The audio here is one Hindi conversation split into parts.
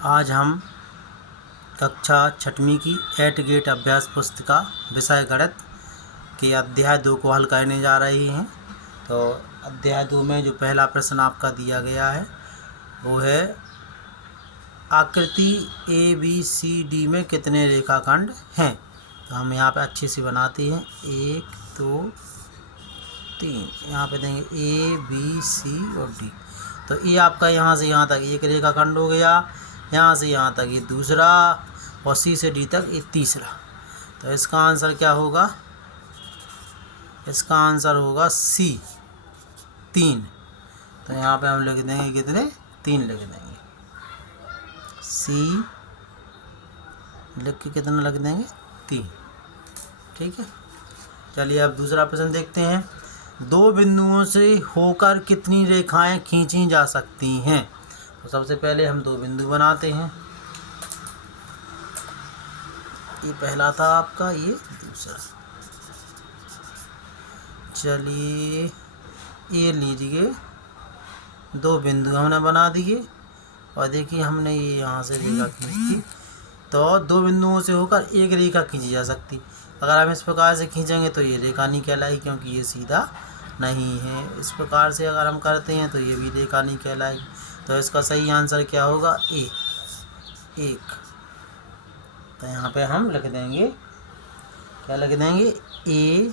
आज हम कक्षा 6वीं की एट गेट अभ्यास पुस्तिका विषय गणित के अध्याय 2 को हल करने जा रहे हैं। तो अध्याय 2 में जो पहला प्रश्न आपका दिया गया है वो है आकृति ABCD में कितने रेखाखंड हैं। तो हम यहाँ पे अच्छे से बनाते हैं 1 2 3, यहाँ पे देंगे ABC और D। तो ये आपका यहाँ से यहाँ तक एक रेखाखंड हो गया, यहाँ से यहाँ तक ये दूसरा और C से D तक ये तीसरा। तो इसका आंसर क्या होगा? इसका आंसर होगा C 3। तो यहाँ पे हम लिख देंगे कितने? 3 लिख देंगे। C लिख के कितना लिख देंगे? 3। ठीक है, चलिए अब दूसरा प्रश्न देखते हैं। 2 बिंदुओं से होकर कितनी रेखाएं खींची जा सकती हैं। तो सबसे पहले हम 2 बिंदु बनाते हैं। ये पहला था आपका, ये दूसरा। चलिए ये लीजिए 2 बिंदु हमने बना दिए और देखिए हमने ये यहाँ से रेखा खींची। तो 2 बिंदुओं से होकर एक रेखा खींची जा सकती। अगर हम इस प्रकार से खींचेंगे तो ये रेखा नहीं कहलाएगी क्योंकि ये सीधा नहीं है। इस प्रकार से अगर हम करते हैं तो ये भी रेखा नहीं कहलाएगी। तो इसका सही आंसर क्या होगा? A 1। तो यहाँ पे हम लिख देंगे, क्या लिख देंगे? A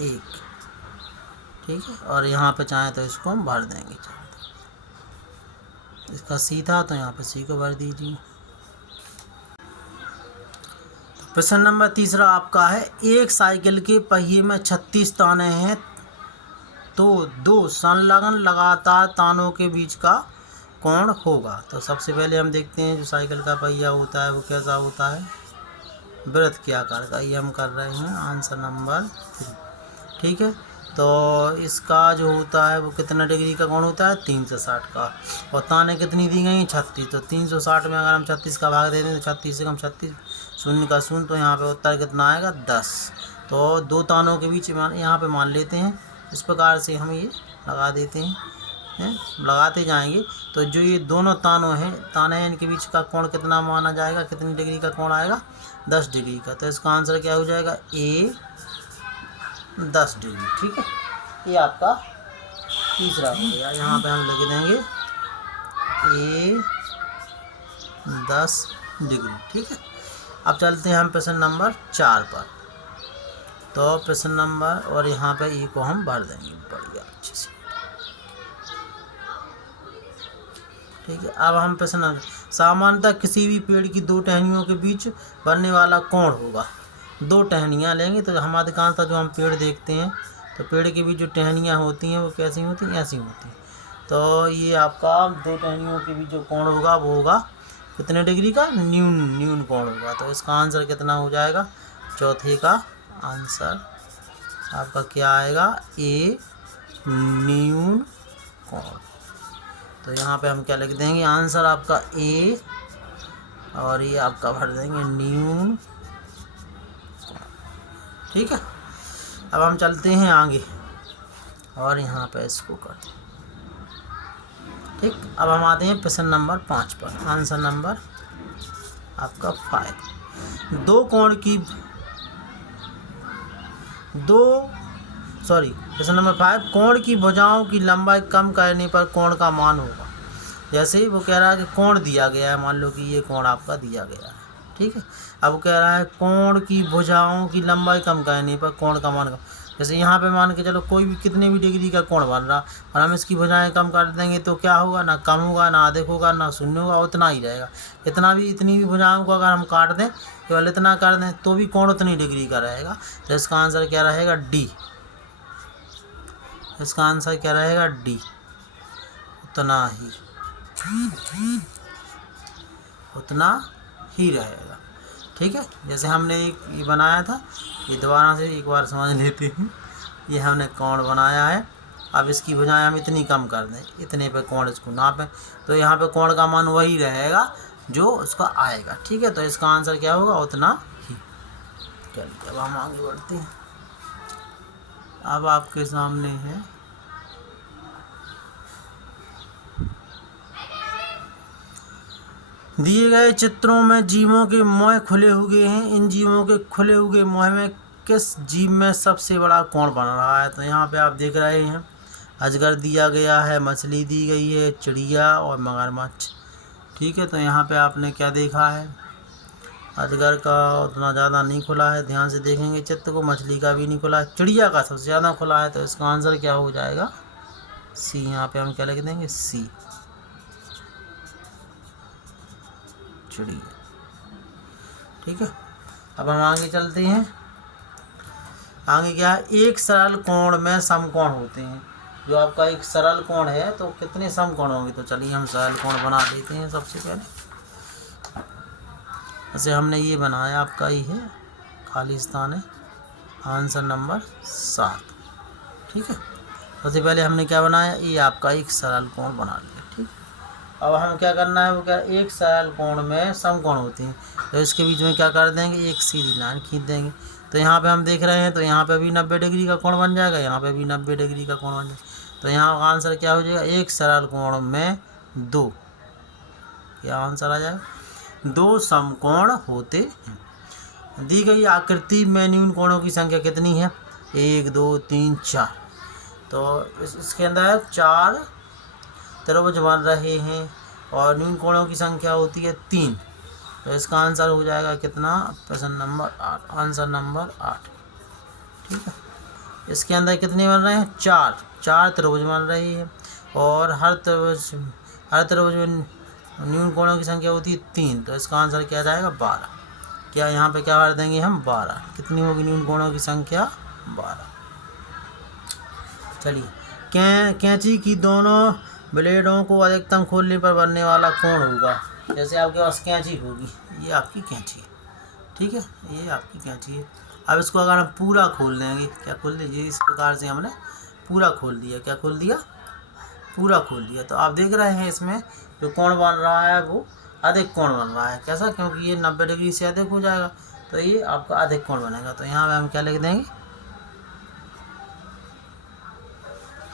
1। ठीक है, और यहाँ पे चाहें तो इसको हम भर देंगे। इसका C था तो यहाँ पे C को भर दीजिए। प्रश्न नंबर तीसरा आपका है, एक साइकिल के पहिए में 36 ताने हैं तो 2 संलग्न लगातार तानों के बीच का कोण होगा। तो सबसे पहले हम देखते हैं जो साइकिल का पहिया होता है वो कैसा होता है? वृत्त के आकार का। ये हम कर रहे हैं आंसर नंबर 3। ठीक है, तो इसका जो होता है वो कितना डिग्री का कोण होता है? 360 का। और ताने कितनी दी गई? 36। तो 360 में अगर हम 36 का भाग दे दें तो 36 से कम 36, शून्य का शून्य, तो यहाँ पे उत्तर कितना आएगा? 10। तो 2 तानों के बीच यहाँ पे मान लेते हैं। इस प्रकार से हम ये लगा देते हैं, लगाते जाएंगे। तो जो ये दोनों ताने हैं इनके बीच का कोण कितना माना जाएगा? कितनी डिग्री का कोण आएगा? 10 डिग्री का। तो इसका आंसर क्या हो जाएगा? A 10 degree. ठीक है, ये आपका तीसरा हो गया। यहाँ पे हम लिख देंगे A 10 डिग्री। ठीक है, अब चलते हैं हम प्रश्न नंबर 4 पर। तो प्रश्न नंबर और यहाँ पे E को हम भर देंगे बढ़िया अच्छे से। ठीक है, अब हम प्रश्न सामान्यतः किसी भी पेड़ की 2 टहनियों के बीच बनने वाला कोण होगा। 2 टहनियाँ लेंगे तो हम अधिकांशतः जो हम पेड़ देखते हैं तो पेड़ के बीच जो टहनियाँ होती हैं वो कैसी होती हैं? ऐसी होती हैं। तो ये आपका 2 टहनियों के बीच जो कोण होगा वो होगा कितने डिग्री का? न्यून कोण होगा। तो इसका आंसर कितना हो जाएगा? चौथे का आंसर आपका क्या आएगा? A न्यून कोण। तो यहाँ पे हम क्या लिख देंगे? आंसर आपका A और ये आपका भर देंगे न्यून। ठीक है, अब हम चलते हैं आगे और यहाँ पे इसको करते हैं। ठीक, अब हम आते हैं प्रश्न नंबर 5 पर। आंसर नंबर आपका 5। प्रश्न नंबर 5, कोण की भुजाओं की लंबाई कम करने पर कोण का मान होगा। जैसे वो कह रहा है कि कोण दिया गया है, मान लो कि ये कोण आपका दिया गया है। ठीक है, अब वो कह रहा है कोण की भुजाओं की लंबाई कम करने पर कोण का मान। जैसे यहाँ पे मान के चलो कोई भी कितने भी डिग्री का कोण बन रहा और हम इसकी भुजाएं कम कर देंगे तो क्या होगा? ना कम होगा, ना अधिक होगा, ना शून्य होगा, उतना ही रहेगा। इतनी भी भुजाओं को अगर हम काट दें, केवल इतना कर दें तो भी कोण उतनी डिग्री का रहेगा। तो इसका आंसर क्या रहेगा? D। इसका आंसर क्या रहेगा? D, उतना ही रहेगा। ठीक है, जैसे हमने एक ये बनाया था, ये दोबारा से एक बार समझ लेते हैं। ये हमने कोण बनाया है, अब इसकी भुजाएं हम इतनी कम कर दें, इतने पे कोण इसको नापें तो यहाँ पे कोण का मान वही रहेगा जो उसका आएगा। ठीक है, तो इसका आंसर क्या होगा? उतना ही। चलिए अब हम आगे बढ़ते हैं। अब आपके सामने है दिए गए चित्रों में जीवों के मुँह खुले हुए हैं। इन जीवों के खुले हुए मुँह में किस जीव में सबसे बड़ा कोण बन रहा है? तो यहाँ पे आप देख रहे हैं अजगर दिया गया है, मछली दी गई है, चिड़िया और मगरमच्छ। ठीक है, तो यहाँ पे आपने क्या देखा है? अजगर का उतना ज़्यादा नहीं खुला है, ध्यान से देखेंगे चित्र को। मछली का भी नहीं खुला है, चिड़िया का सबसे ज़्यादा खुला है। तो इसका आंसर क्या हो जाएगा? सी। यहाँ पे हम क्या लिख देंगे? सी, चिड़िया। ठीक है, अब हम आगे चलते हैं। आगे क्या है? एक सरल कोण में समकोण होते हैं। जो आपका एक सरल कोण है तो कितने समकोण होंगे? तो चलिए हम सरल कोण बना देते हैं सबसे पहले। जैसे हमने ये बनाया, आपका ये है, खाली स्थान है, आंसर नंबर 7। ठीक है, सबसे पहले हमने क्या बनाया? ये आपका एक सरल कोण बना लिया। ठीक, अब हम क्या करना है? वो क्या? एक सरल कोण में समकोण होते हैं, तो इसके बीच में क्या कर देंगे? एक सीधी लाइन खींच देंगे। तो यहाँ पे हम देख रहे हैं, तो यहाँ पे भी 90 डिग्री का कोण बन जाएगा, यहाँ पे भी 90 डिग्री का कोण बन जाएगा। तो यहाँ का आंसर क्या हो जाएगा? एक सरल कोण में 2। क्या आंसर आ जाएगा? 2 समकोण होते हैं। दी गई आकृति में न्यून कोणों की संख्या कितनी है? 1 2 3 4। तो इसके अंदर 4 त्रिभुज बन रहे हैं और न्यून कोणों की संख्या होती है 3। तो इसका आंसर हो जाएगा कितना? प्रश्न नंबर 8, आंसर नंबर 8। ठीक है, इसके अंदर कितने बन रहे हैं? 4 त्रिभुज बन रही है और हर त्रिभुज में न्यून कोणों की संख्या होती है 3। तो इसका आंसर क्या जाएगा? 12। क्या यहाँ पे क्या कर देंगे हम? 12। कितनी होगी न्यून कोणों की संख्या? 12। चलिए, कैंची की दोनों ब्लेडों को अधिकतम खोलने पर बनने वाला कोण होगा। जैसे आपके पास कैंची होगी, ये आपकी कैंची है। ठीक है, ये आपकी कैंची है। अब इसको अगर हम पूरा खोल देंगे, क्या खोल दीजिए? इस प्रकार से हमने पूरा खोल दिया। क्या खोल दिया? पूरा खोल दिया। तो आप देख रहे हैं इसमें जो कोण बन रहा है वो अधिक कोण बन रहा है। कैसा? क्योंकि ये 90 डिग्री से अधिक हो जाएगा, तो ये आपका अधिक कोण बनेगा। तो यहाँ पे हम क्या लिख देंगे?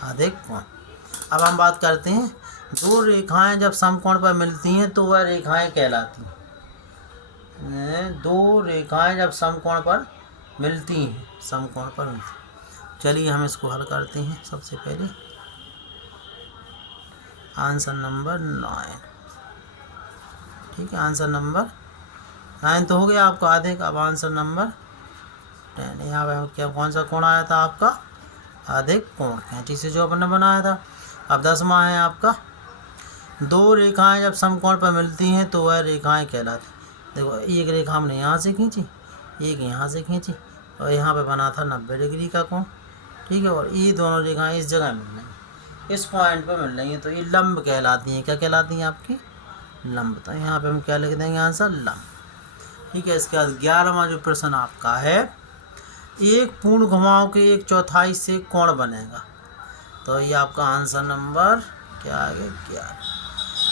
अधिक कोण। अब हम बात करते हैं, 2 रेखाएं जब समकोण पर मिलती हैं तो वह रेखाएं कहलाती हैं। 2 रेखाएं जब समकोण पर मिलती हैं, समकोण पर मिलती हैं। चलिए हम इसको हल करते हैं। सबसे पहले आंसर नंबर 9। ठीक है, आंसर नंबर 9 तो हो गया आपका अधिक। अब आंसर नंबर 10, यहाँ पे क्या कौन सा कोण आया था आपका? अधिक कोण, कैंची से जो अपने बनाया था। अब 10वां है आपका, 2 रेखाएं जब समकोण पर मिलती हैं तो वह रेखाएं कहलाती। देखो, एक रेखा हमने यहाँ से खींची, एक यहाँ से खींची और यहाँ पे बना था 90 डिग्री का कोण। ठीक है, और ये दोनों रेखाएं इस जगह मिल रही हैं, इस पॉइंट पे मिल रही हैं, तो ये लंब कहलाती हैं। क्या कहलाती हैं? आपकी लंब। तो यहाँ पे हम क्या लिख देंगे? आंसर लंब। ठीक है, इसके बाद 11वां जो प्रश्न आपका है, एक पूर्ण घुमाव के 1/4 से कोण बनेगा। तो ये आपका आंसर नंबर क्या आ गया? 11।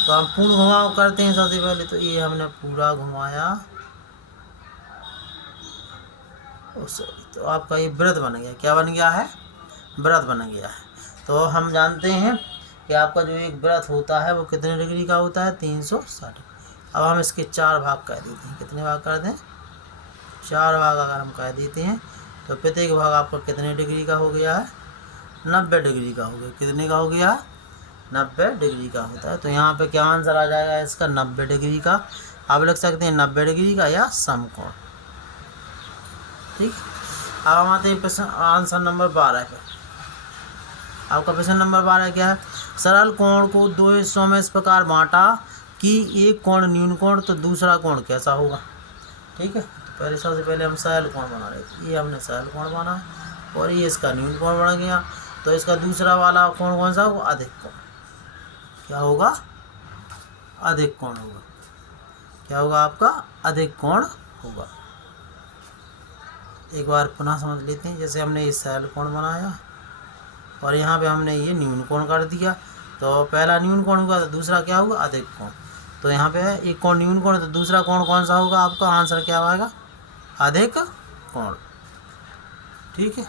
तो हम पूर्ण घुमाव करते हैं सबसे पहले। तो ये हमने पूरा घुमाया, तो आपका ये वृत्त बन गया। क्या बन गया है? वृत्त बन गया है। तो हम जानते हैं कि आपका जो एक वृत्त होता है वो कितने डिग्री का होता है? 360। अब हम इसके 4 भाग कर देते हैं। कितने भाग कर दें? 4 भाग अगर हम कर देते हैं तो प्रत्येक भाग आपका कितने डिग्री का हो गया है? 90 डिग्री का हो गया। कितने का हो गया? 90 डिग्री का होता है। तो यहाँ पे क्या आंसर आ जाएगा इसका? 90 डिग्री का। आप लिख सकते हैं 90 डिग्री का या समकोण। ठीक, अब हम आते हैं प्रश्न आंसर नंबर 12 पे। आपका प्रश्न नंबर 12 क्या है? सरल कोण को 2 हिस्सों में इस प्रकार बांटा कि एक कोण न्यून कोण तो दूसरा कोण कैसा होगा? ठीक है, तो पहले सबसे पहले हम सरल कोण बना रहे थे। ये हमने सरल कोण बना और ये इसका न्यून कोण बन गया। तो इसका दूसरा वाला कोण कौन सा होगा? अधिक कोण। क्या होगा? अधिक कोण होगा। क्या होगा आपका? अधिक कोण होगा। एक बार पुनः समझ लेते हैं। जैसे हमने ये सरल कोण बनाया और यहाँ पे हमने ये न्यून कोण कर दिया, तो पहला न्यून कोण होगा तो दूसरा क्या होगा? अधिक कोण। तो यहाँ पे है एक कोण न्यून कोण, तो दूसरा कोण कौन सा होगा? आपका आंसर क्या आएगा? अधिक कोण। ठीक है।